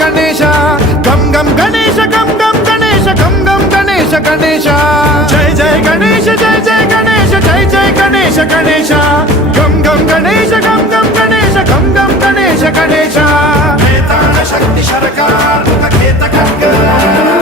गणेश गम गम गणेश गम गम गणेश गम गम गणेश गणेश जय जय गणेश जय जय गणेश जय जय गणेश गणेश गम गम गणेश गम गम गणेश गम गम गणेश गणेश शक्ति सरकार